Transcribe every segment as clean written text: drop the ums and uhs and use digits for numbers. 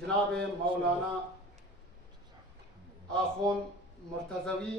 جناب مولانا آخون مرتضوی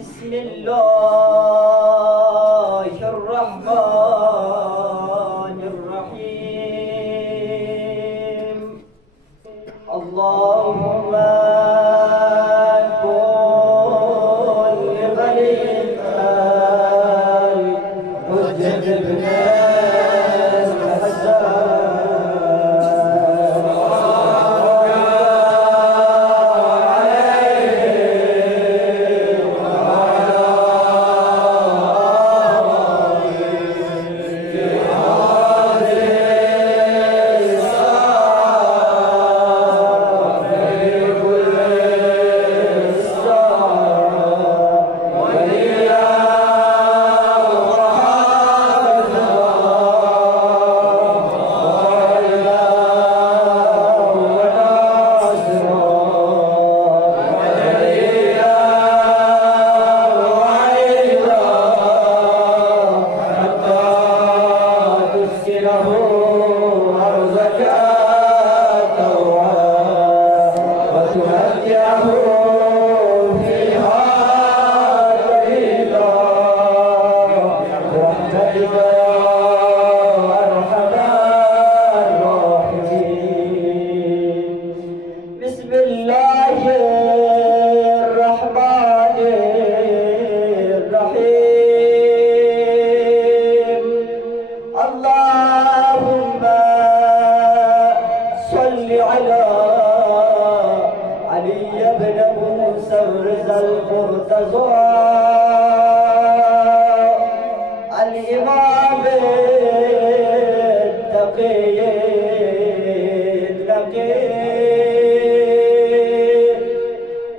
بسم الله الرحمن الرحيم. اللهم كن لخليفة الحجة ابن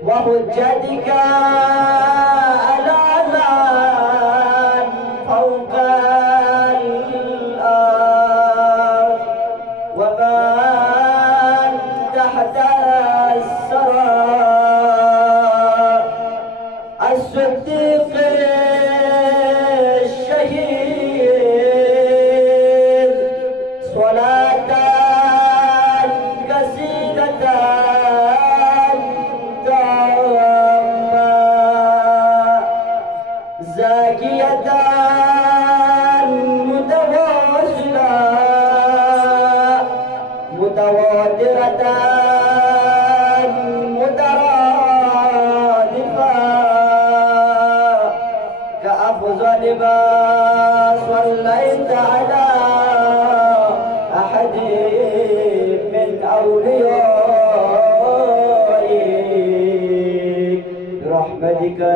وحجتك على من فوق الأرض ومن تحت الثرى الصديق الشهيد صلاة كثيرة زاكية متواصلة متواترة مترادفة كأفضل ما صليت على أحد من أوليائك برحمتك يا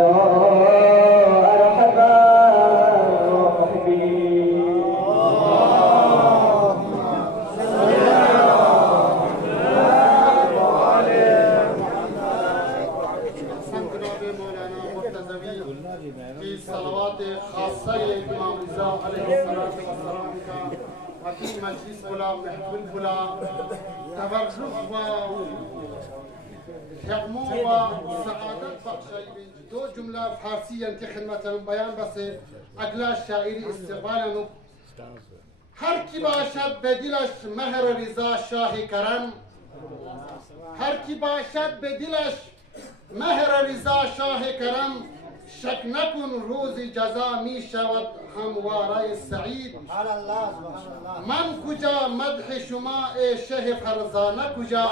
وفي مجلس بلا محفل بلا تبرك وحقمو وسعادت بخشي دو جملة فارسية انت خدمة بيان بس اقلا شاعري استقبالا هر کی باشد به دلش مهر رضا شاه کرم هر کی باشد به دلش مهر رضا شاه کرم شک نکن روز جزا می شود همواره سعید من کجا مدح شما ای شه فرزانه کجا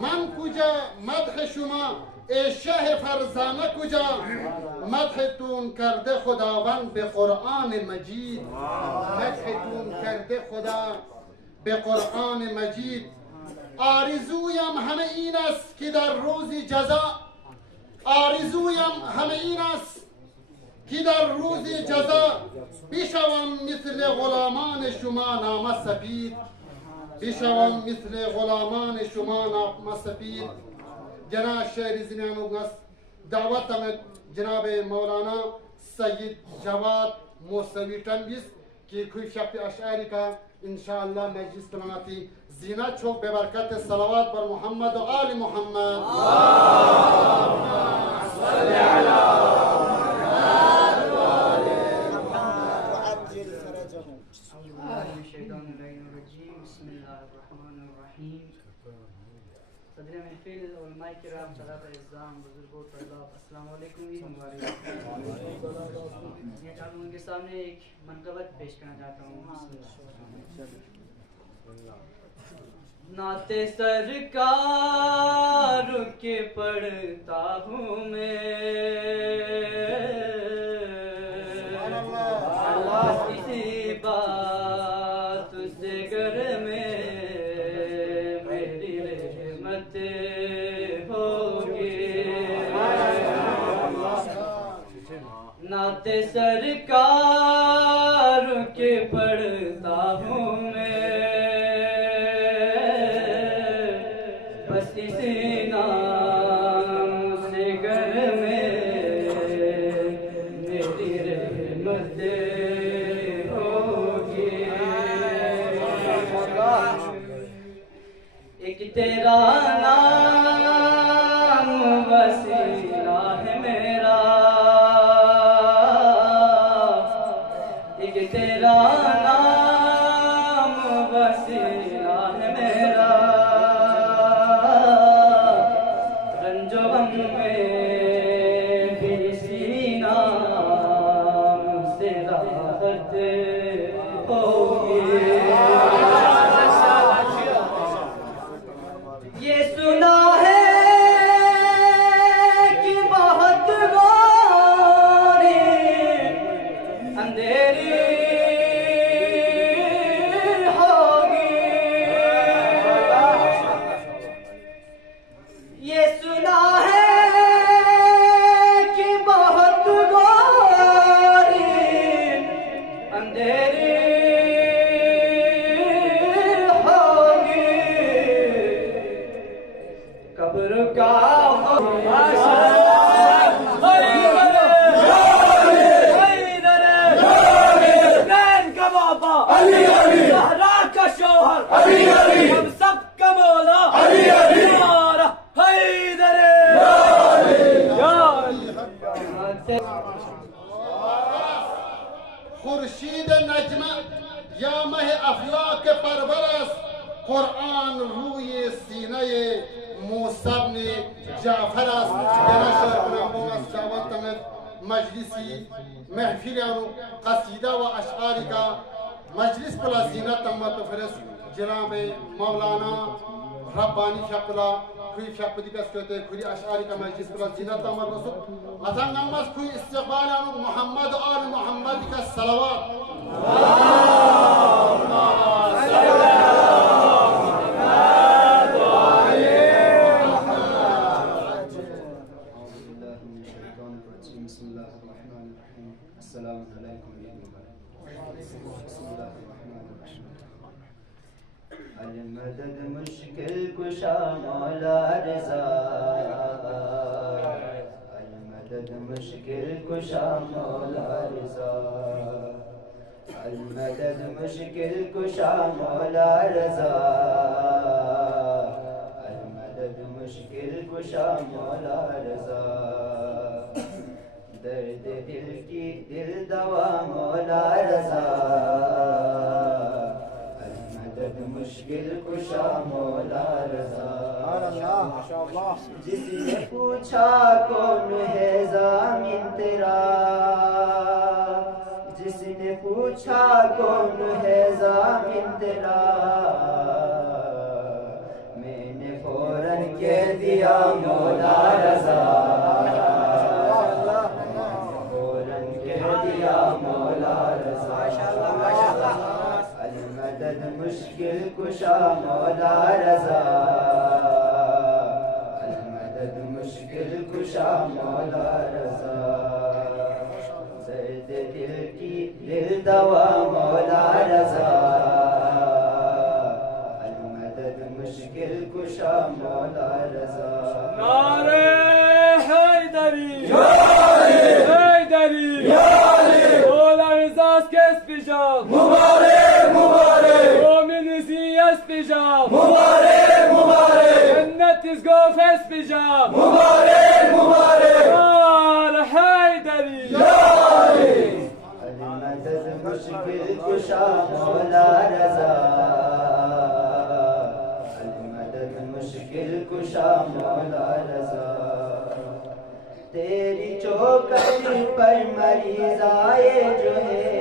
من کجا مدح شما ای شه فرزانه کجا مدحتون کرده خداوند به قرآن مجید مدحتون کرده خدا به قرآن مجید آرزویم همه این است که در روز جزا آرزویم همه این است که در روز جزا بشوم مثل غلامان شما نامه سپید بشوم مثل غلامان شما ناپمسفید جناب شهر زمینوگس دعوتمت جناب مولانا سید جواد موسوی تنبیس کی کوئی شب اشعاری کا انشاءاللہ مجلس کناتی زینت چوک ببرکت صلوات بر محمد و آل محمد صلی علی بسم اللہ الرحمن الرحیم صدر محفل علماء کرام صلاة اعظام بزرگوں طلاب السلام علیکم عید مبارک ان کے سامنے ایک منقبت پیش کرنا چاہتا ہوں نعت سرکار کے پڑھتا ہوں میں اسی بات سے گھر میں میری رحمت ہوگی نعت سرکار کے پڑھتا ہوں میں بس اسی نام سے گھر میں میری رحمت ایک تیرا نام وسیلہ ہے میرا ایک تیرا نام وسیلہ ہے میرا رنج و غم میں بھی اسی نام سے راحت ہوگی یہ سنا ہے کہ بہت غاری اندھیری ہوگی یہ سنا ہے کہ بہت غاری اندھیری قبر کا زہرا کا شوہر ہم سب کا مولا ہمارا حیدر خورشید نجم یا مہ افلاک پرورش قرآن روی سینه موسب نے جعفر است جناب کنم از دعوت تمت مجلسی محفل قصیده و اشعاری کا مجلس پلا زینت تمت فرس جناب مولانا ربانی شکلا کوئی شکلی کس کہتے کوئی اشعاری کا مجلس پلا زینت تمت رسول اتن نماز کوئی استقبال محمد آل محمد کا صلوات السلام علیکم بسم اللہ الرحمن الرحیم المدد مشکل کشا مولا رضا المدد مشکل کشا مولا رضا المدد مشکل کشا مولا رضا المدد مشکل کشا مولا رضا درد دل کی دل دوا مولا رضا المدد مشکل کشا مولا رضا جس نے پوچھا کون ہے ضامن تیرا جس نے پوچھا کون ہے ضامن تیرا میں نے فوراً کہہ دیا مولا رضا مولا رضا المدد مشکل کشا مولا رضا المدد مشکل کشا مولا رضا درد دل کی دل دوا مولا رضا مولا رضا نعرہ حیدری حیدری مولا رضا کے اسپیشال مبارک مبارک مومن سی اسپیشال مبارک مبارک جنت اس گوف اسپیشال مبارک مبارک نعرہ حیدری مدد مشکل کشا مولا رضا مدد مشکل کشا مولا رضا تیری چوکھٹ پر مریض آئے جو ہے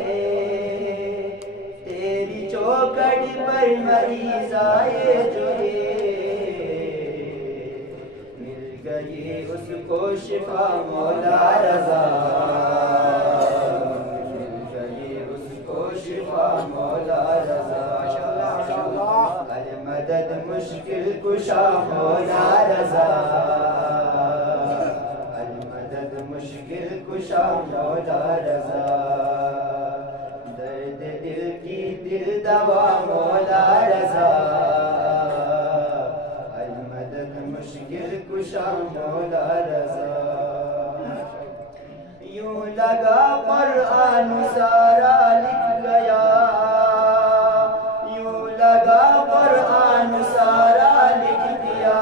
تیری چوکھٹ پر مریض آئے جو ہے مل گئی اس کو شفا مولا رضا مولا رضا المدد مشکل کشا مولا رضا المدد مشکل کشا مولا رضا درد دل کی دل دوا مولا رضا المدد مشکل کشا مولا رضا یوں لگا قرآن سارا لکھ گیا یوں لگا قرآن سارا لکھ دیا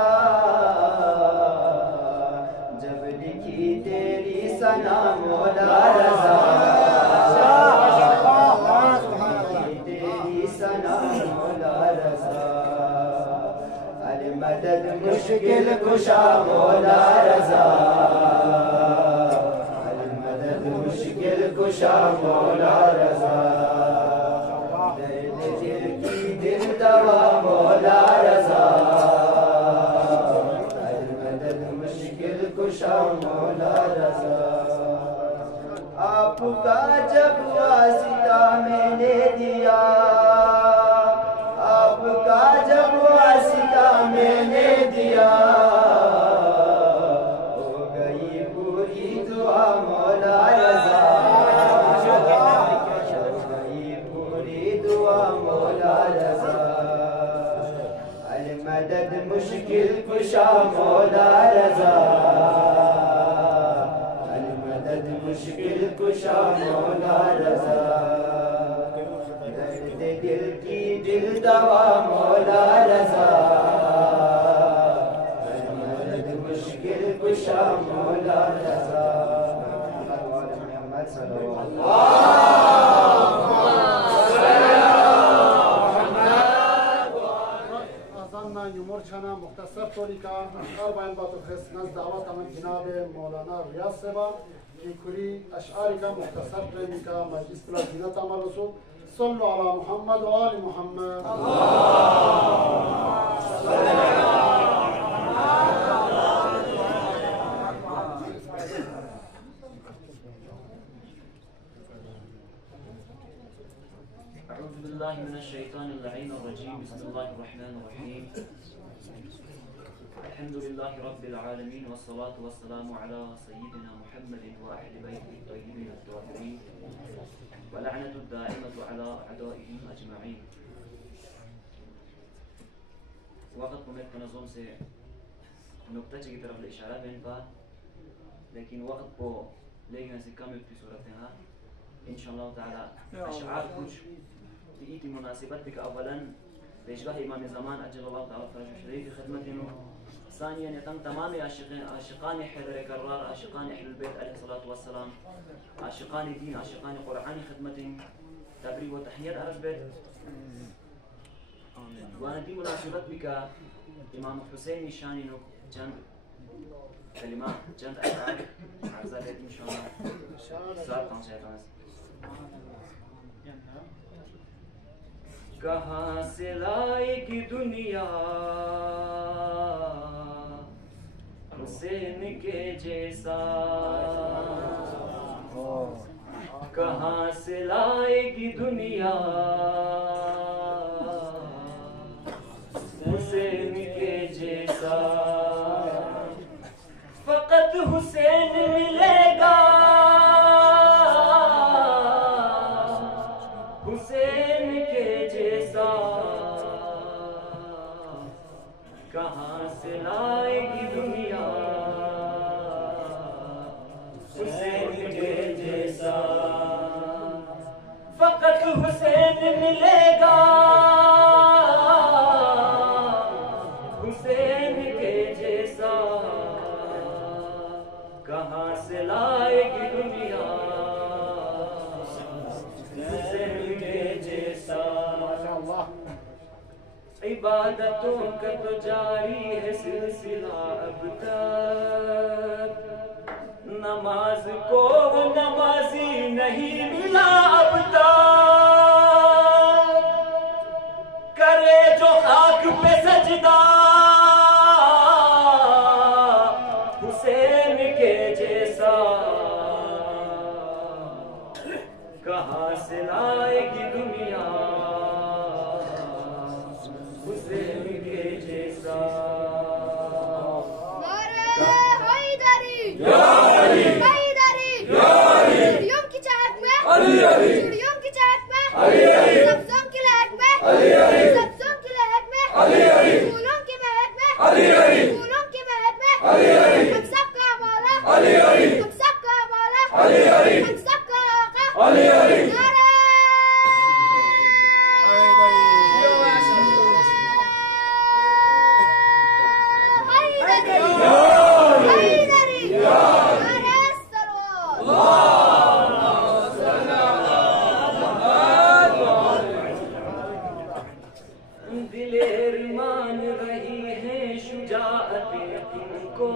جب لکھی تیری ثنا مولا رضا تیری ثنا مولا رضا المدد مشکل کشا مولا رضا مشکل کشا مولا رضا درد دل کی دل دوا مولا رضا المدد مشکل کشا مولا رضا آپ کا جب واسطہ میں نے دیا آپ کا جب واسطہ میں نے دیا ہو گئی پوری دعا مولا رضا پوری دعا مولا رضا المدد مشکل کشا مولا رضا المدد مشکل کشا مولا رضا درد دل کی دل دوا مولا رضا المدد مشکل کشا مولا رضا محمد صلی یمرچنا مختصر طوری کا اشعار بیان با تو خصناز دعوت من جناب مولانا ریاض صاحبہ کی کلی اشعاری کا مختصر پریمی کا مجلس کلا زینت عمل رسول صلو علی محمد و آل محمد أعوذ بالله من الشيطان اللعين الرجيم بسم الله الرحمن الرحيم الحمد لله رب العالمين والصلاة والسلام على سيدنا محمد وأهل بيته الطيبين الطاهرين ولعنة الدائمة على أعدائهم أجمعين وقت میں تنظم سے نقطہ کی طرف اشارہ بین پا لیکن وقت کو لیکن سے کم کی صورت ہے انشاءاللہ تعالی اشعار کچھ تیتی مناسبت بک اولا پیشگاه امام زمان عجل الله تعالی فرج شریف خدمتنا ثانيا يتم تمام عاشقان حیدر کرار عاشقان اهل البيت علیہ الصلوۃ والسلام عاشقان دین عاشقان قرآن خدمتهم تبریک و تحیت عرض بیت وانا دی مناسبت بک امام حسین شانی نو چند کلمات چند اشعار عرض بیت انشاءاللہ ساتھ پہنچ جاتا ہے کہاں سے لائے گی دنیا حسین کے جیسا کہاں سے لائے گی دنیا حسین کے جیسا فقط حسین ملے گا حسین کے جیسا کہاں عبادتوں کا تو جاری ہے سلسلہ اب تک، نماز کو وہ نمازی نہیں ملا اب تک، کرے جو خاک پہ سجدہ حسین کے جیسا، کہاں سے لائے گی دنیا حسین کے جیسا۔ چوڑیوں کی چہک میں، سبزوں کی لہک میں، سبزوں کی لہک میں، پھولوں کی مہک میں، پھولوں کی مہک میں، ہم سب کا مولا، ہم سب کا مولا، ہم سب کا آقا، نعرہ دلیر مان رہی ہے شجاعتیں تم کو،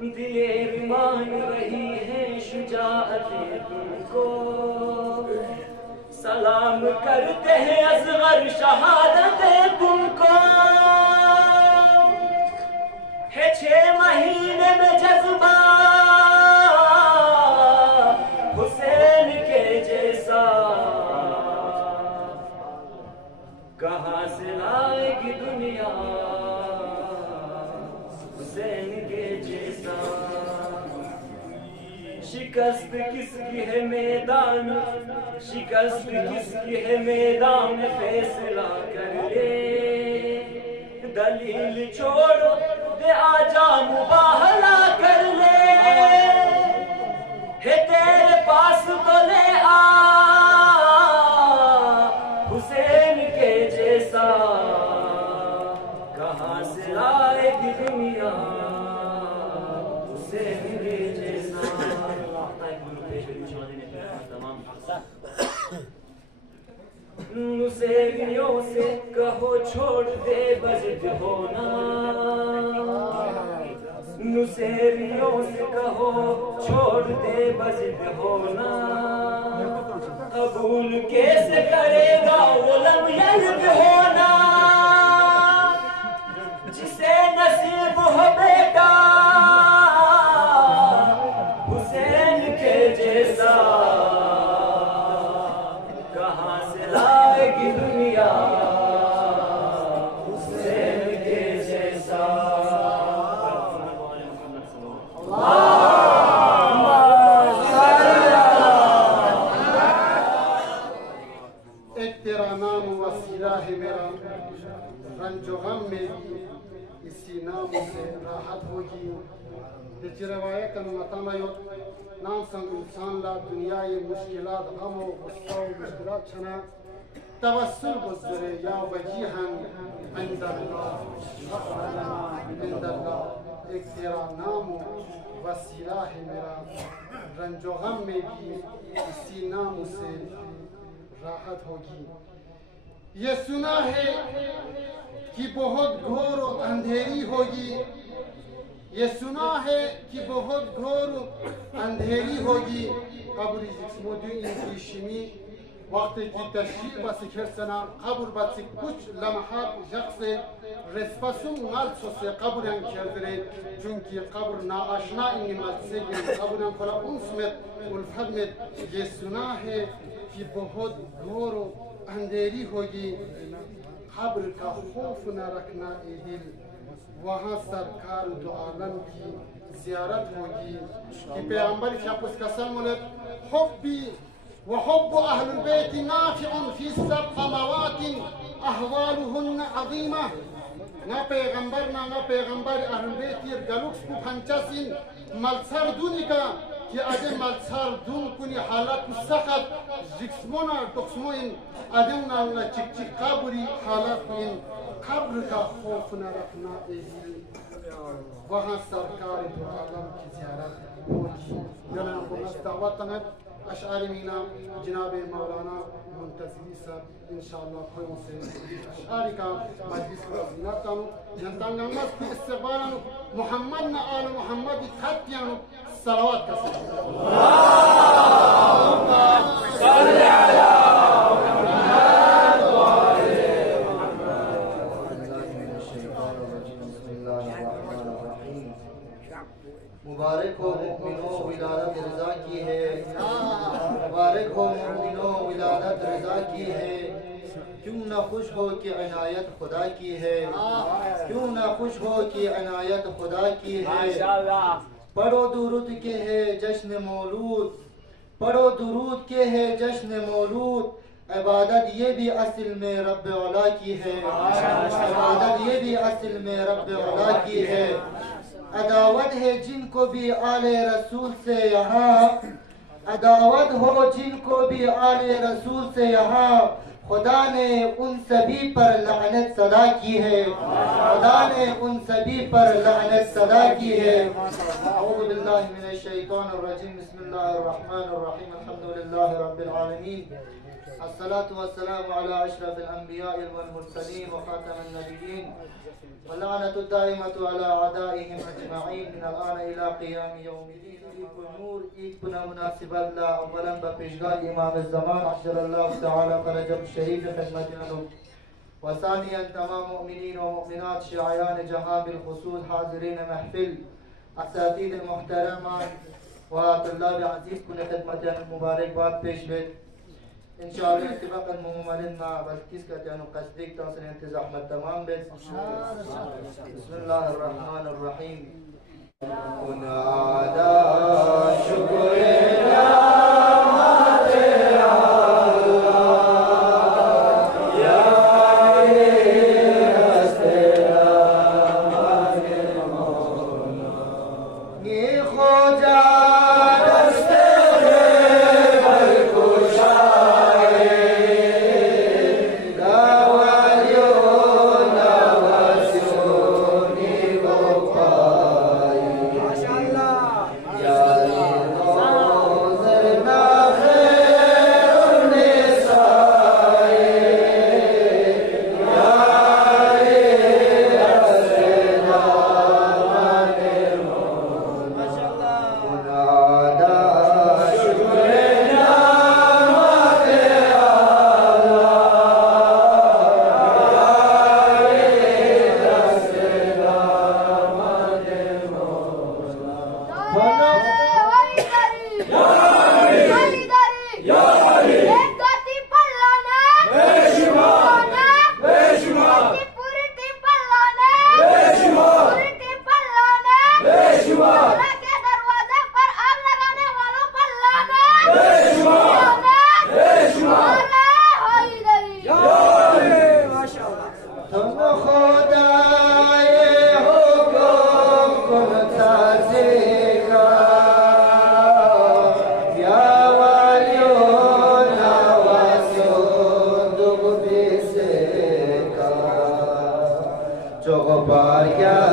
دلیر مان رہی ہے شجاعتیں تم کو، سلام کرتے ہیں اصغر شہادتیں تم کو، ہے 6 مہینے میں جذبہ حسین کے جیسا، کہاں سے لائے گی دنیا حسین کے جیسا۔ شکست کس کی ہے میدان، شکست کس کی ہے میدان فیصلہ کر لے، دلیل چھوڑ دے آجا مباہلہ کر لے، ہے تیرے پاس تو لے آ حسین کے جیسا، کہاں سے لائے گی دنیا حسین کے جیسا۔ نصیریوں سے کہو چھوڑ دے بزد ہونا، نصیریوں سے کہو چھوڑ دے بزد ہونا، قبول کیسے کرے گا وہ لم یلد ہونا، جسے نصیب ہو بیٹا حسین کے جیسا، کہاں سے لائے گی دنیا حسین کے جیسا۔ ایک تیرا نام وسیلہ ہے میرا، رنج و غم میں بھی اسی نام سے راحت ہوگی۔ یہ روایت متنیت نام سنگ انسان لا دنیای مشکلات غم و غصہ و مشکلات چھنا توسل گزرے یا وجیہن عند اللہ غفر لنا عند اللہ۔ ایک تیرا نام وسیلہ ہے میرا، رنج و غم میں بھی اسی نام سے راحت ہوگی۔ یہ سنا ہے کہ بہت گھور و اندھیری ہوگی، یہ سنا ہے کہ بہت گھور و اندھیری ہوگی، قبر جسمودی انکی شمی وقت کی تشریح بس کھرسنا قبر بس کچھ لمحات شخص رسپسم ملسو سے قبر کھردرے، چونکہ قبر ناآشنا انگی ملسے گی قبر کلا انسمت الفدمت۔ یہ سنا ہے کہ بہت گھور و اندھیری ہوگی، قبر کا خوف نہ رکھنا اے دل، وہاں سرکار دو عالم کی زیارت ہوگی۔ کہ پیغمبر شخص قسم ملت حبی وحب اہل البیت نافع فی سبع سماوات احوالهن عظیمہ۔ نہ پیغمبر اہل البیت یہ گلوکس کو پھنچسین ملسر دونی کا کہ ادم ملسر دون کنی حالت سخت جسمونا ٹکسموین ادم ناللہ چک چک قبری حالت ان قبر کا خوف نہ رکھنا اے دل، وہاں سرکار دو عالم کی زیارت ہوگی۔ جناب مستعوطنت اشعاری مینا جناب مولانا منتظری صاحب انشاءاللہ خیموں سے اشعاری کا مجلس کو زینتانو جنتانگانگاز کی استقبالانو محمد نا آل محمد خطیانو صلوات کا سلام اللہم صلی علی مبارک ہو مؤمنوں ولادت رضا کی ہے مبارک ہو مؤمنوں ولادت رضا کی ہے کیوں نہ خوش ہو کہ عنایت خدا کی ہے کیوں نہ خوش ہو کہ عنایت خدا کی ہے پڑھو درود کے ہے جشن مولود پڑھو درود کے ہے جشن مولود عبادت یہ بھی اصل میں رب اولا کی ہے عبادت یہ بھی اصل میں رب اولا کی ہے عداوت ہے جن کو بھی آل رسول سے یہاں عداوت ہو جن کو بھی آل رسول سے یہاں خدا نے ان سبھی پر لعنت صدا کی ہے خدا نے ان سبھی پر لعنت صدا کی ہے اعوذ باللہ من الشیطان الرجیم بسم اللہ الرحمن الرحیم الحمدللہ رب العالمین الصلاة والسلام على أشرف الأنبياء والمرسلين وخاتم النبيين واللعنة الدائمة على أعدائهم أجمعين من الآن إلى قيام يوم الدين ایک نور ایک بنا مناسب اللہ اولا بپیشگار امام الزمان عجل اللہ تعالی فرجہ الشریف خدمتنا وثانیا تمام مؤمنین و مؤمنات شیعیان جہاں بالخصوص حاضرین محفل اساتید محترمان و طلاب عزیز کن خدمتنا مبارکباد پیش بید انشاءاللہ اتفاقا ممالنا بس کس کا جانو قصدیک تاثر انتظار احمد تمام بید بسم اللہ الرحمن الرحیم انادا شکر نعمت اللہ یا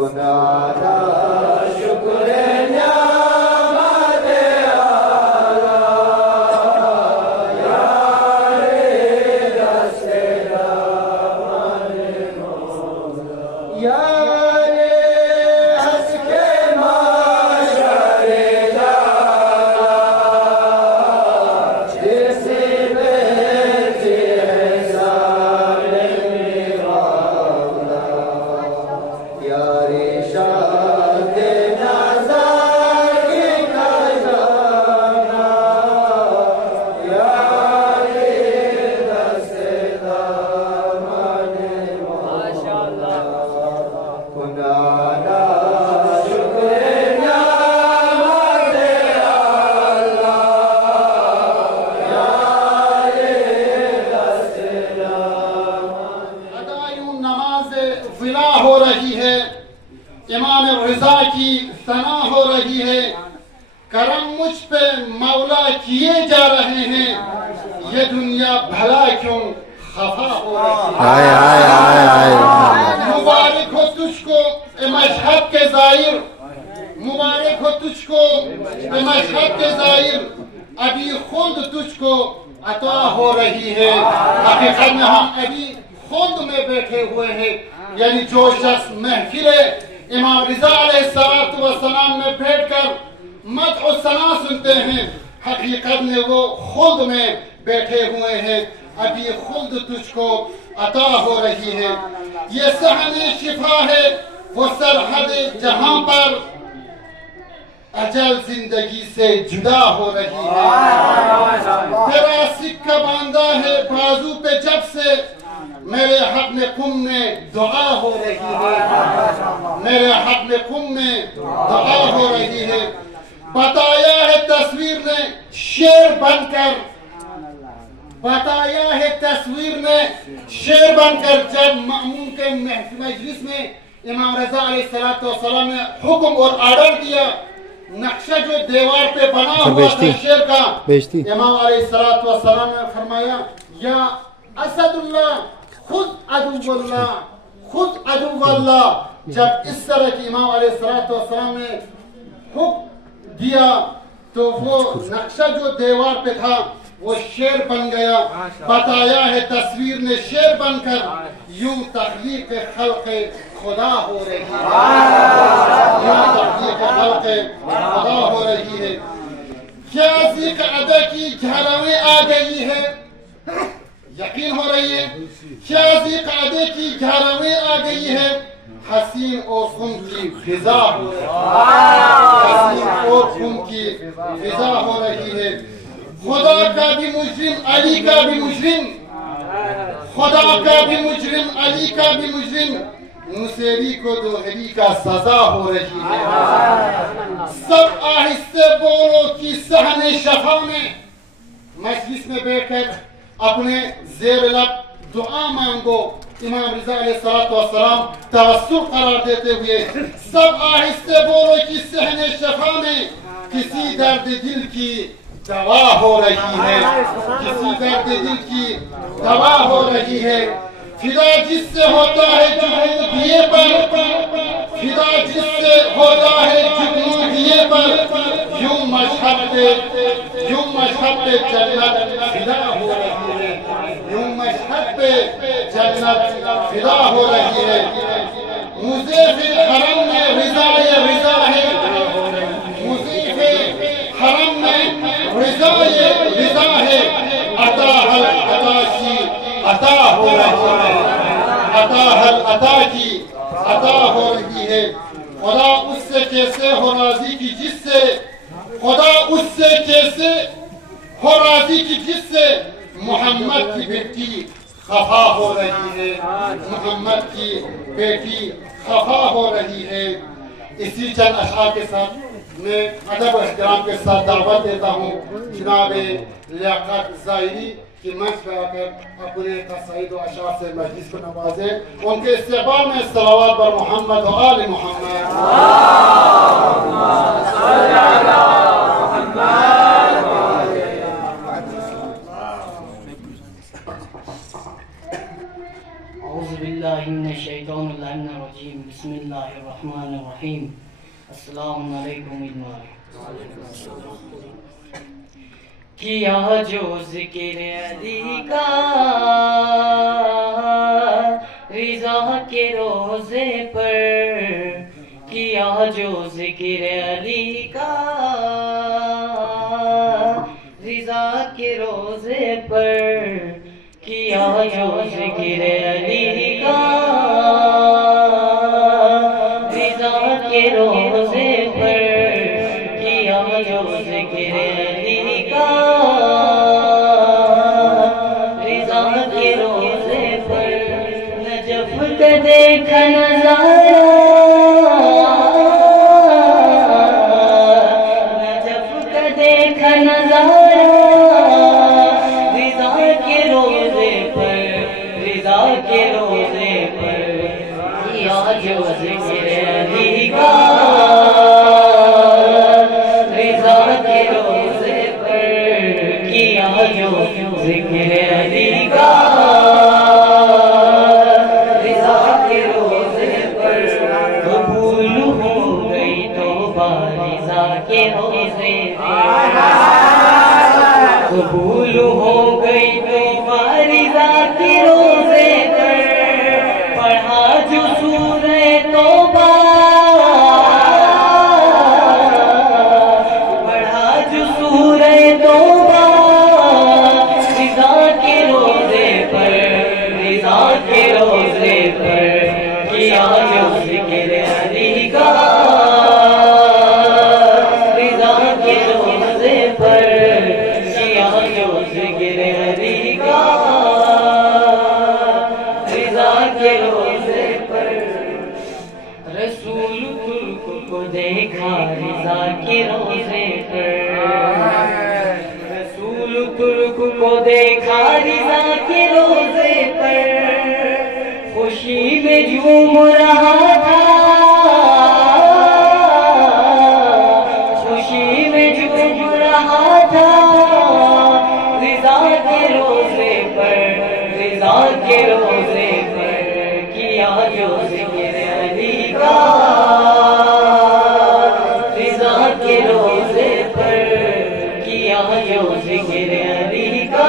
کنانا شکر نعمت امام علیہ السلام نے فرمایا یا اسد اللہ خود عدو اللہ خود عدو اللہ. جب اس طرح کی امام علیہ السلام نے حکم دیا تو وہ نقشہ جو دیوار پہ تھا وہ شیر بن گیا. بتایا ہے تصویر نے شیر بن کر یوں تخلیق خلق خدا ہو رہی ہے. یوں تخلیق خلق خدا ہو رہی ہے. کیا ذکر ادا کی 11ویں آ گئی ہے؟ یقین ہو رہی ہے. کیا ذکر ادا کی 11ویں آ گئی ہے؟ حسین اور خون کی فضا ہو رہی ہے. حسین اور خون کی فضا ہو رہی ہے. خدا کا بھی مجرم علی کا بھی مجرم, خدا کا بھی مجرم علی کا بھی مجرم, نصیری کو دوہری کا سزا ہو رہی ہے. سب آہستہ بولو کی صحن شفا میں مجلس میں بیٹھ کر اپنے زیر لب دعا مانگو. امام رضا علیہ السلام توسل قرار دیتے ہوئے سب آہستہ بولو کی صحن شفا میں کسی درد دل کی دوا ہو رہی ہے. کسی درد دل کی دوا ہو رہی ہے. فدا جس سے ہوتا ہے جگنو دیے پر, فدا جس سے ہوتا ہے جگنو دیے پر, یوں مشہد پہ جنت فدا ہو رہی ہے. یوں مشہد پہ جنت فدا ہو رہی ہے. مضیف حرم میں رضائے رضا ہے, مضیف حرم میں رضائے رضا ہے. عطا حل عطا کی عطا ہو رہی ہے. عطا حل عطا کی عطا ہو رہی ہے. خدا اس سے کیسے ہو راضی کی جس سے, خدا اس سے کیسے ہو راضی کی جس سے محمد کی بیٹی خفا ہو رہی ہے. محمد کی بیٹی خفا ہو رہی ہے. اسی چند اشعار کے ساتھ میں ادب و احترام کے ساتھ دعوت دیتا ہوں جناب لیاقت ظاہری کہ منچ پہ آ کر اپنے قصائد و اشعار سے مجلس کو نوازیں. ان کے استقبال میں صلوات بر محمد و آل محمد. اعوذ باللہ من الشیطان باللہ من الرجیم بسم اللہ الرحمن الرحیم السلام علیکم کیا جو ذکر علی کا رضا کے روزے پر کیا جو ذکر علی کا رضا کے روزے پر کیا جو ذکر علی کا رضا کے روزے پر کیا جو ذکر علی کا رضا کے روزے پر نجف کا دیکھا نظارہ نجف کا دیکھا نظارہ رضا کے روزے پر رضا کے روزے پر کیا جو ذکر علی کا رضا کے روزے پر کیا جو ذکر علی کا رضا کے روزے پر قبول ہو گئی توبہ رضا کے روزے پر قبول ہو گئی توبہ رضا کے روزے پر پڑھا جو سورہ توبہ پڑھا جو سورہ توبہ رضا کے روزے پر رضا کے روزے پر کیا جو ذکر علی کا رضا کے روزے پر کیا جو ذکر علی کا رضا کے روزے پر رسول ترک کو دیکھا رضا کے روزے پر رسول ترک کو دیکھا رضا کے روزے پر خوشی میں جھوم رہا تھا خوشی میں جھوم رہا تھا رضا کے روزے پر رضا کے روزے پر کیا جو ذکر علی کا رضا کے روزے پر کیا جو ذکر علی کا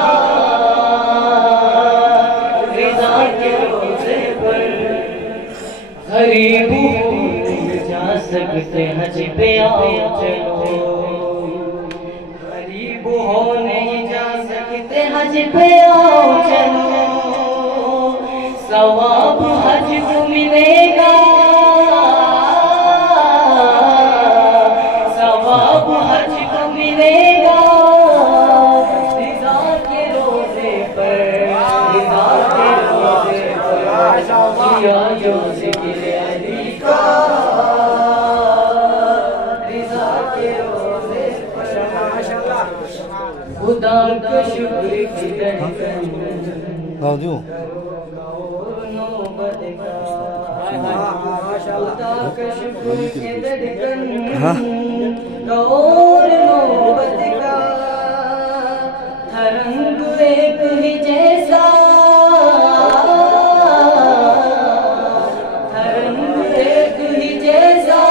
رضا کے روزے پر غریب جا سکتے حج پہ آؤ چلو غریب ہو نہیں جا سکتے حج پہ آؤ چلو ثواب حج کو ملے گا ثواب حج کو ملے گا رضا کے روزے پر رضا کے روزے پر کیا جو ذکر علی کا رضا کے روزے پر خدا کا شکر کی دھڑکن نوبت کا خدا کا شکر کی دھڑکن اور نوبت کا ہر رنگ ایک ہی جیسا ہر رنگ ایک ہی جیسا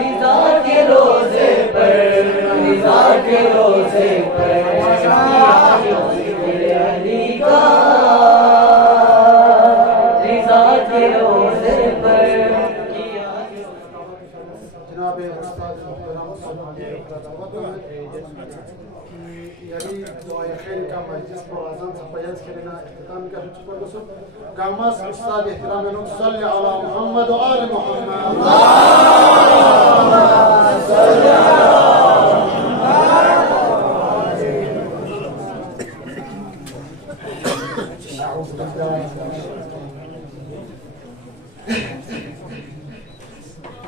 رضا کے روزے پر رضا کے روزے پر کیا جو ذکر علی کا رضا کے روزے پر کیا جناب استاد محترم یعنی دعای خیر کا مجلس با اذان تا پایان کردن اختتام کرد چطور بسود گاماس استاد احترام نو صلی علی محمد و آل محمد صلی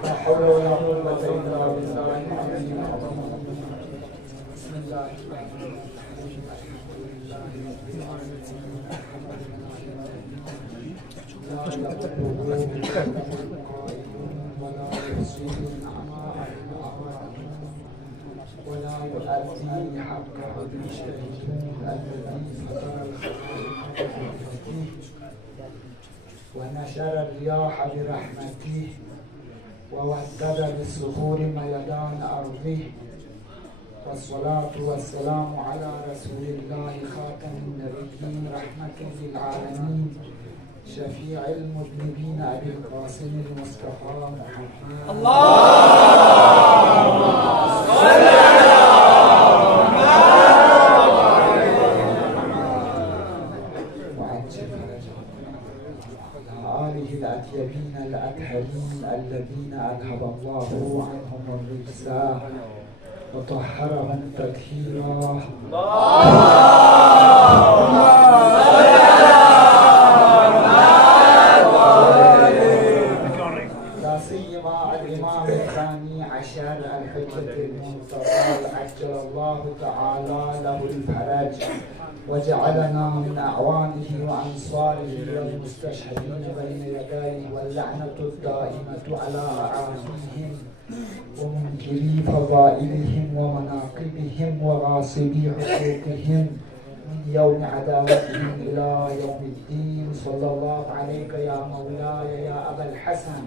لا حول ولا قوة إلا بالله بسم الله ولا يؤدي حق الذي ونشر الرياح برحمته وودد بالصخور ميدان أرضه والصلاة والسلام على رسول الله خاتم النبيين رحمة للعالمين شفيع المذنبين أبي القاسم المصطفى محمد اللهم صل على آله الأطيبين الأطهرين الذين أذهب الله عنهم الرجس وطهرهم تطهيرا لا سيما الإمام الثاني عشر الحجة المنتظر عجل الله تعالى له الفرج وجعلنا من أعوانه وأنصاره والمستشهدين بين يديه واللعنة الدائمة على أعانيهم ومنكري فضائلهم ومناقبهم وغاصبي حقوقهم من يوم عداوتهم إلى يوم الدين. صلى الله عليك يا مولاي يا أبا الحسن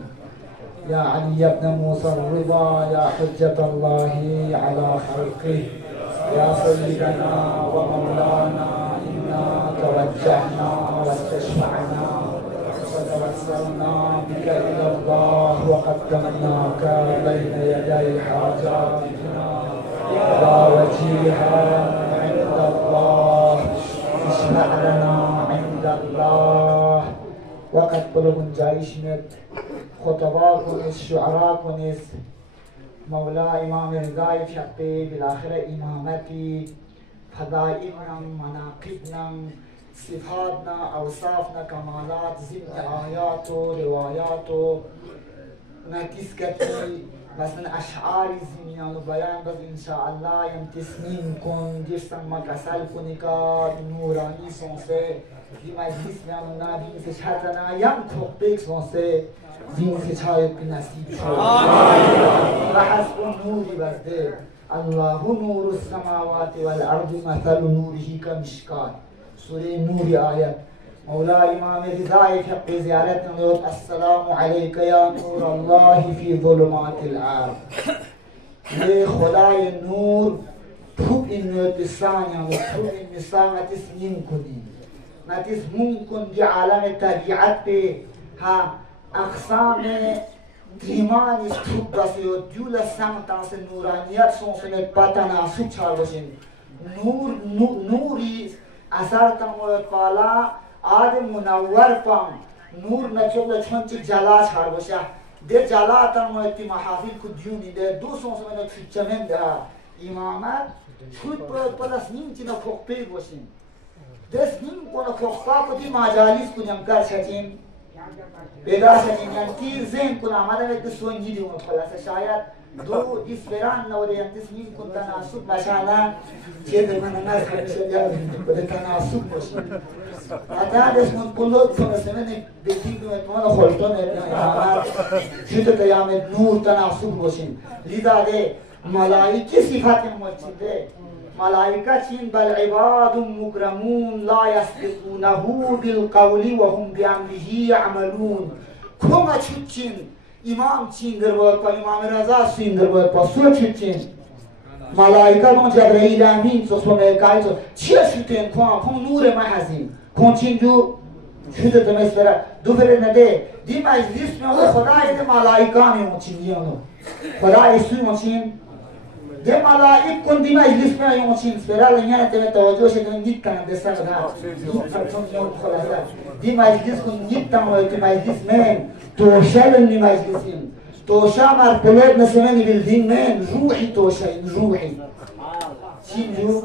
يا علي بن موسى الرضا يا حجة الله على خلقه يا سيدنا ومولانا إنا توجهنا واستشفعنا وتوسلنا بك إلى الله وقدمناك بين يدي حاجاتنا يا وجيها عند الله اشفع لنا عند الله. وقد بلغ جایشنت خطبا کنیست شعرا کنیست مولا امام رضای چپه بالاخره امامتی فضائل نم مناقب نم صفات نا اوصاف نا کمالات ضمن آیات و روایات و نتیس کتی مثلا اشعار زمینان و بیان بز انشاءالله یم تسنیم کن جرسن مکسل کنی کا نورانی سونسه دی مجلس میں امنا دین سے شهرنا یم توقیق سونسه دین سے چایت کی نصیب شد و حسب نوری بزده الله نور السماوات والارض مثل نوره كمشكاة سوره نور آیت مولا امام رضای حق زیارت نمود السلام علیک یا نور الله فی ظلمات الارض. یہ خدای نور تو این نتسانی و تو این مثال نتسنین کنی نتسمون کن دی عالم طبیعت پہ ها اقسام دیمانی سوب بسی و دیول سمتان سے نورانیت سونسنت پتناسب چار بشین نوری اثر تموید پالا آدم منور پام نور نچول چونچ جلا چار بشه ده جلا تموید تی محافل کو دیونی ده دو سونسنت چمن ده امامت شود پلاس نیم چی نفوق پی باشین دست نیم کنه فوقا کو دی مجالیس کنیم کر شدیم بیدار شدیم یعنی تیر زین کنه آمده به دستون جیدی اون خلاصه شاید دو اسفران نوره یعنی تسنیم کن تناسب مشانا چه در من ناز خمیشه بیاد بده تناسب باشیم حتی دست من کلوب کنه سمن بیتی کنه اتمان خلطان شده قیام نور تناسب باشیم لیده ده ملائکه صفت مجده ملائکه چین بل عباد مکرمون لا یسبقونه بالقول وهم بامره یعملون کما چود چین امام چین در باید پا امام رضا چین در باید پا سو چود چین ملائکه دون جبرائیل امین سوسو ملکایی سو چیه شدین کم نور محضیم کن چین جو شده تمسفره دو فره نده دی مجلس میانو خدای ده ملائکه میون چین دیانو خدای سوی من چین ده ملائک کن دی مجلس میں آئیوں چین سپیرا لنیاں تیمیں توجہ سے کنن نیت کنن دستا گھا دی مجلس کن نیت تم ہوئی تی مجلس میں توشا لنی مجلسیم توشا مار پلوت نسمنی بالدین میں روحی توشا روحی چین جو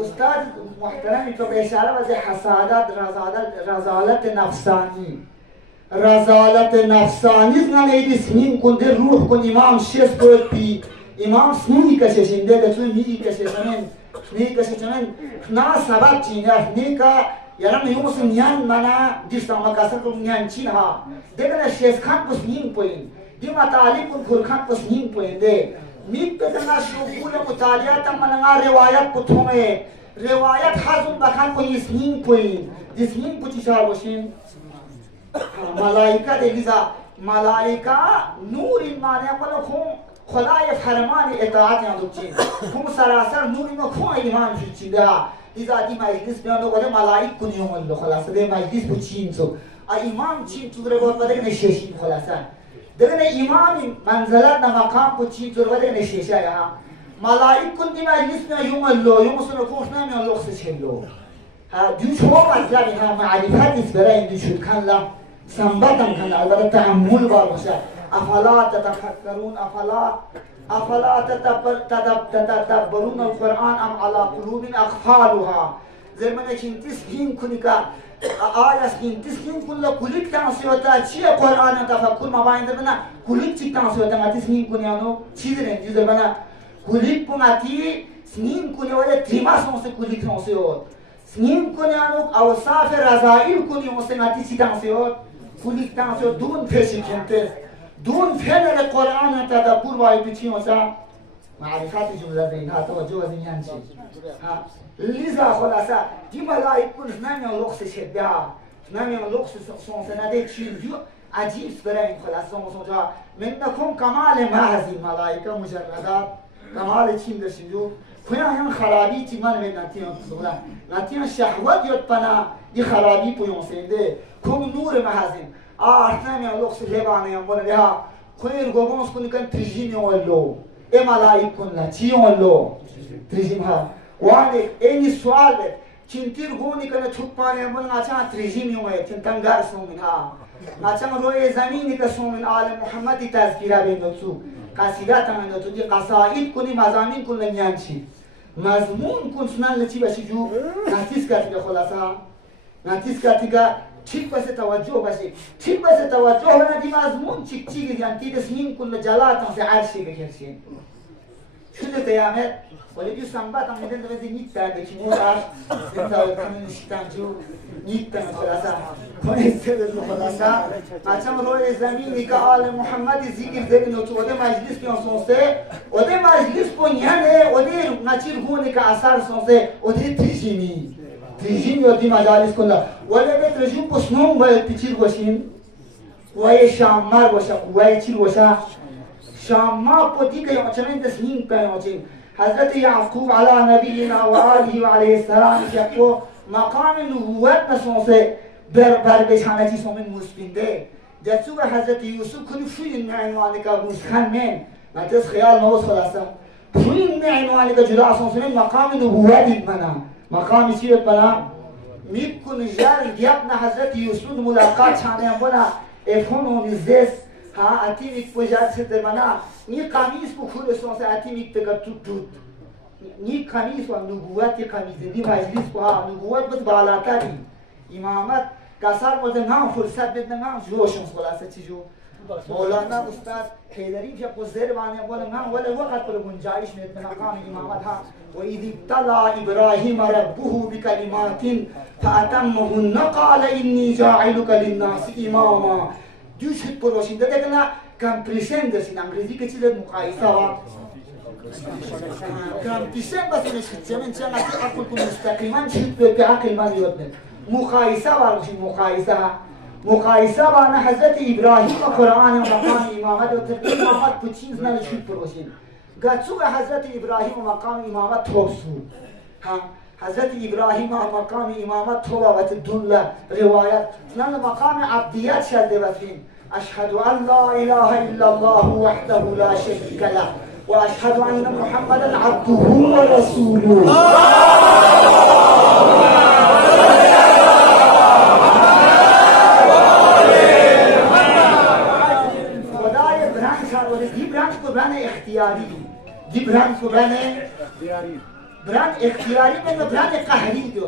استاد محترمی تو بیشارہ وزی حسادت رزالت نفسانی رزالت نفسانی نمیدی سنین کن در روح کن امام شیست بود پی امام سنونی کششین ده دتون میگی کششمن نی کششمن نا سبب چینه نی کا یارم یومس نیان منا دیشتم مکاسر کو نیان چین ها دیگه شیست خان کو سنین پوین دی مطالب کن خورخان کو سنین پوین ده میت بدنا شغول مطالعات منغا روایت کو تھومه روایت حزم بکن کو یسمین کوین یسمین کو چیشار باشین ملائکه دیگه ملائکه نور این معنی کنه خون خدای فرمان اطاعت یادو چین خون سراسر نور اینو خون ایمان چین ده ایزا دی مجلس بیانو قده ملائک کنیم الله خلاصه ده مجلس بو چین تو ایمان چین تو رو بود بده نششین خلاصه دیگه امام منزلت نه مقام کو چی تو بده نشیشه یا ملائک کن دی مجلس نه یوم الله یوم سن کوش نه میان لخص چلو ها دیو شو مطلب ها معرفت است برای این شد کن لا سنبتم کن البته تأمل بار باشه افلا تتفکرون افلا تدبرون القرآن ام على قلوب اقفالها زمانه چینتیس هین کنی که آیا چینتیس هین کن لا کلیک تانسیوتا چیه قرآن تفکر مباین دربنا کلیک چی تانسیوتا ماتیس هین کنی آنو چیز رنجی دربنا کلیک پوناتی سنین کنی ولی تریماس نوسه کلیک تانسیوت سنین کنی آنو اوصاف رضائل کنی واسه ماتی چی تانسیوت کلیک تانسیوت دون پیشی کنتیس دون فعل قرآن تدبر باید بچی واسه معرفت جمله بینها توجه از این یعنی چی لذا خلاصه دی ملائک کنش نمیان لخص شده نمیان لخص سنده چیزی عجیب برای این خلاصه مصنوجا من نکن کمال محضی ملائکه مجردات کمال چیم داشتیم جو خویا هم خرابی چی من به نتیان شهوت یاد پنا دی خرابی پویون سنده کم نور محضیم نمیان لخص جبانه هم بونه ها خویر گوگونس کنی کن تریجیم یولو ای ملائک کن لا چی یولو تریجیم ها وانه اینی سوال به چنتیر گونی کنه چوب پانی هم بونه ناچان تریجیم یومه چنتن گر سومین ها ناچان روی زمینی که سومین آل محمدی تذکیره بیندو تو قصیدت هم بیندو تو دی قصائد کنی مزامین کن لنیان چی مضمون کن سنن لچی باشی جو نتیز کتی که خلاصا نتیز کتی که چیک بس توجه باشه چیک بس توجه بنا دی مضمون چیک چیک دیان تی دسمین کن جلاتم سے عرشی بکرشین شده قیامت ولی جو سنبات هم میدن دوزی نیت تنده که موراش انتاوی کنین شیطان جو نیت تنده خلاصا کنید سبب خلاصا مچم روی زمینی که آل محمد ذکر دکنو تو وده مجلس که سنسته وده مجلس پنیانه وده نچیر گونه که اثر سنسته وده تیجینی تریجیم یا دی مجالس کنه ولی به تریجیم پسنون باید پیچیر باشین وای شامار باشه وای چیر باشه شامار پتی که یعنی تسنین پیامچین حضرت یعقوب علی نبینا و آله و علیه السلام که تو مقام نبوت نسونسه بر بشانه چی سومن مسپینده جسو به حضرت یوسف کنی فوین معنوانی که مسخن من نتیز خیال نوز خلاصم فوین معنوانی که جدا سونسه مقام نبوت منم مقام چیت بنا میکن جار دیابنا حضرت یوسف ملاقات چانه هم بنا افون و نزدس ها اتی میک پوجات سر بنا نی قمیص کو خود سونسه اتی میک تک توت نی قمیص و نبوت قمیص دی مجلس کو ها نبوت بس بالاتری امامت کسر مده نام فرصت بد نام جوشم خلاصه چی جو مولانا استاد حیدری جب زیر وانه بولا نام ولا وقت پر گنجائش میں مقام امامت ها و اذ ابتلى ابراهيم ربه بكلمات فاتمهن قال اني جاعلك للناس اماما دوشت پر واشنده دیگه کمپریشن داشتین انگلیسی که چیز مقایسه ها کمپریشن بس نشید من چند عقل کو مستقیما شد به عقل من یاد نه مقایسه ورشین مقایسه بانا حضرت ابراهیم و قرآن و مقام امامت و تقییم امامت کو چیز نشید پر واشین گاتسو حضرت ابراهیم و مقام امامت توبسو حضرت ابراهیم و مقام امامت توبه و تدل روایت نان مقام عبدیت شده بفین اشهد ان لا اله الا الله وحده لا شريك له واشهد ان محمدا عبده ورسوله خدای برانش اور دی برانش کو بران اختیاری دی برانش کو بران اختیاری میں بران قهری دو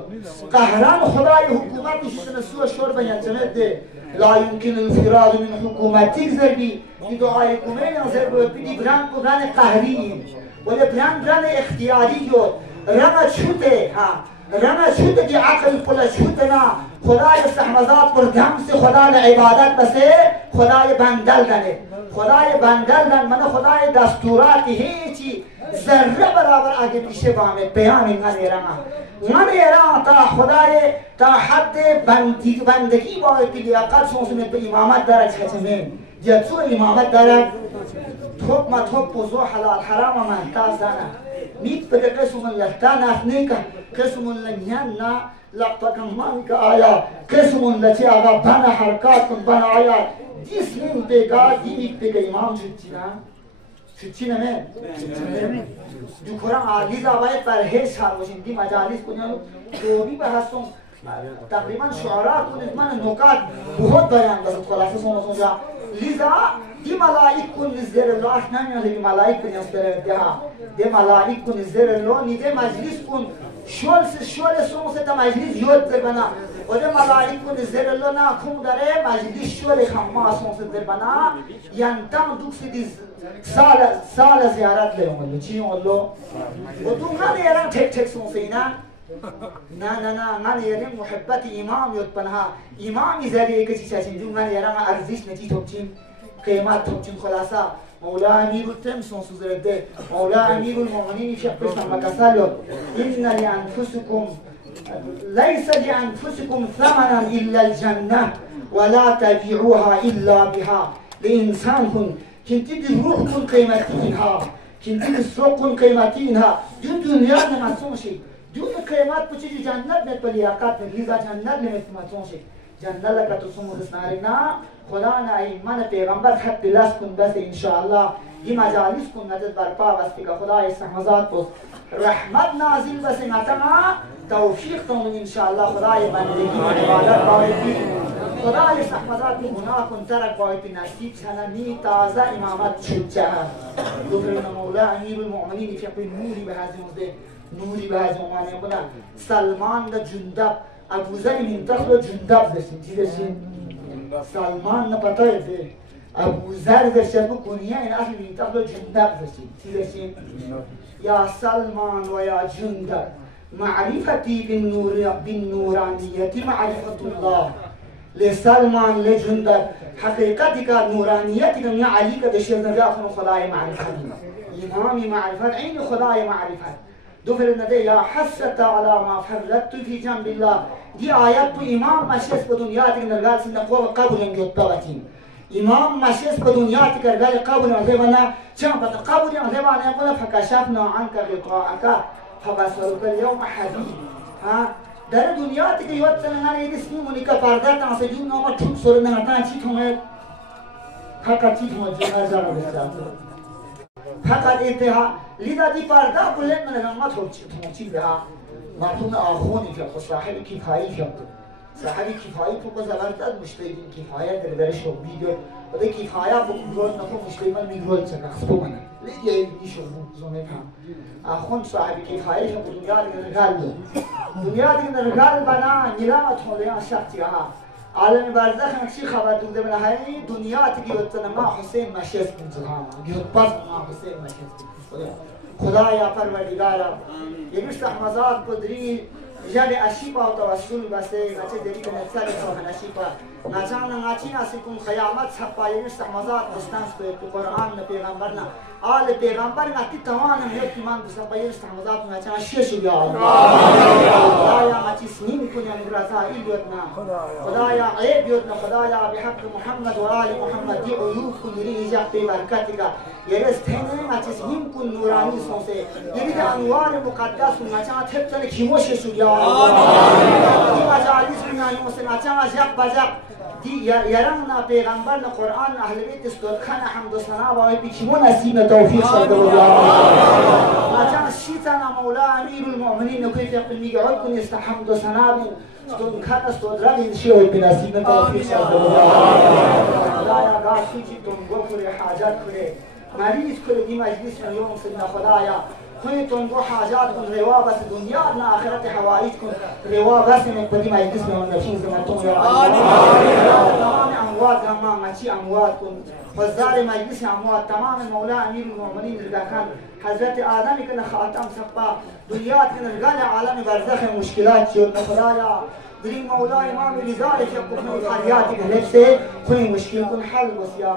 قهران خدای حکومت نشون سو شور بیان چمد ده لا يمكن الانفراد من حکومتی زربی دی دعای کومه نظر بدی بران کو بران قهری ولی بران اختیاری جو رما شوته ها رما شوته دی عقل کلا شوته نا خدای استحمزات پر دم سے خدا نے عبادت بسے خدای بندل دنے خدای بندل دن من خدای دستورات هیچی ذره برابر آگه پیشه با همه بیان اینها نیرم من ایران تا خدای تا حد بندگی باید که لیاقت سونسونت به امامت دارد چهتمین جتو امامت دارد توب ما توب بزو حلال حرام من تازانه میت بده قسم لفتان افنیکا قسم لنیان نا لقطه کمان که آیا قسم لچه آقا بنا حرکات کن بنا آیا دیسلین بگا دیمیت بگا امام چی نمه جو قرآن آلیزا باید بر هر سال باشیم دی مجالس کنیم دومی بحثم تقریبا شعراء کنید من نکات بہت بیان بسید خلاصه سونجا لیزا دی ملائک کن نزدر الله نمیان دی ملائک کن نزدر دی ملائک کن نزدر الله نیده مجلس کن شول سونسه تا مجلس یود در بنا و دی ملائک کن نزدر الله نا کم داره مجلس شول خما سونسه در بنا ینتم دوکسی دی سال زیارت لیوم الله چی الله و دو من ایران تک سونسه اینا نه من یارم محبت امام یاد پنها امامی زریعه که چی چاشیم جو من یارم ارزش نتی توبچیم قیمت توبچیم خلاصا مولا امیر التم سونسوز رده مولا امیر المؤمنین شخص مکسال یاد إن لأنفسكم ليس لأنفسكم ثمنا إلا الجنة ولا تبيعوها إلا بها لإنسان كنتي بالروح كن قيمتينها كنتي بالسوق كن قيمتينها جو دنيا نمسون شيء جو قیمت پچی جنت میں پلیاقات میں لیزا جنت میں متمتون شے جنت لگا تو سمو دسنارنا خدا نا ایمان پیغمبر حق دلاس کن بس انشاءاللہ یہ مجالس کن نجد برپا بس کہ خدا استحمزات پس رحمت نازل بس نتما توفیق تون انشاءاللہ خدا بندگی عبادت باویتی خدا استحمزات میں گناہ کن ترک باویتی نصیب سنمی تازہ امامت چھت چاہا دوبرنا مولا امیر المؤمنین فیقی نوری بہازی مزده نوری بعض معنی بنا سلمان دا جندب ابوذر منتخب جندب داشتیم چی داشتیم سلمان نپتا ده ابوذر داشتیم کنیه این اصل منتخب جندب داشتیم چی داشتیم یا سلمان و یا جندب معرفتی بالنورانیتی معرفت الله لسلمان لجندب حقیقتی که نورانیتی که یا علی که داشتیم نجاخن خدای معرفت امامی معرفت عین خدای معرفت دوفر نده یا حسرت على ما فرطت في جنب الله دي آیات تو امام مشیس په دنیا کې نرګال سند قبول انګوت پاتین امام مشیس په دنیا کې نرګال قبول نه ونا چا په قبول نه ونا په فکشفنا عنك غطاءك فبصرك اليوم حديد ها در دنیا کې یو څنګه نه دې سمو مونږه پردا تاسو جو نو ما ټول سره نه تا چی ته خاطر چی ته جنا زړه فقط انتها لذا دي پردا بلند من ما توچی بها مرحوم آخونی که صاحب کفایی که صاحب کفایی تو زبردست مشتری کفایت در شو ویدیو و ده کفایت بکنجول نکو مشتری من میگول چه کسبو کنه لیگه ایشو زونه هم آخون صاحب کفایی که دنیا دیگر رگال دنیا دیگر رگال بنا نیرامت هولیان شخصی ها عالم برزخ نقشی خبر دوده من هایی دنیا تگیوت ما حسین مشیز کنجلها گیوت پس ما حسین مشیز کنجلها خدایا پروردگارا یکیش تحمزات قدری جل اشیپا و توسل بسه نچه دری کنه سر سوهن اشیپا نچان نچی نسیکم خیامت سپا یکیش تحمزات دستانس به قرآن پیغمبرنا آل پیغمبر نتی توانم یک ایمان بسپا یکیش تحمزات نچان شیش بیا خدایا نچی سنین کنی رسائل بیتنا خدایا عیب بیتنا خدایا بحق محمد و آل محمد دی عیوب کنی ریجا پی برکتگا یکیش تینه نچی سنین کن نورانی سونسه یکی ده انوار مقدس کن نچان تبتن کیموش سویا دی مجالس میانی مسلم نچان جق بجق دی یرمنا پیغمبر نه قرآن اهل بیت استرخان حمد و ثنا و بیچمون نصیب توفیق شد الله نچان شیطان مولا امیر المؤمنین نکوی فقط میگه عد کن استحمد و ثنا استون خان استودران شیوی بنصیب توفیق شد الله خدایا گاشی چی تون گفر حاجت کنه مریض کنه دی مجلس من یوم سیدنا خدایا خودتون گو حاجات کن روا بس دنیا نه آخرت حوائج کن روا بس من بدی مجلس من نفیس زمانتون یا تمام اموات ما مچی اموات کن فزار مجلس اموات تمام مولا امیر المؤمنین رضاخان حضرت آدم کن خاتم سپا دنیا کن رجال عالم برزخ مشکلات شد خدایا دری مولا امام رضا که کوئی فریاد گلت سے کوئی مشکل کن حل وسیا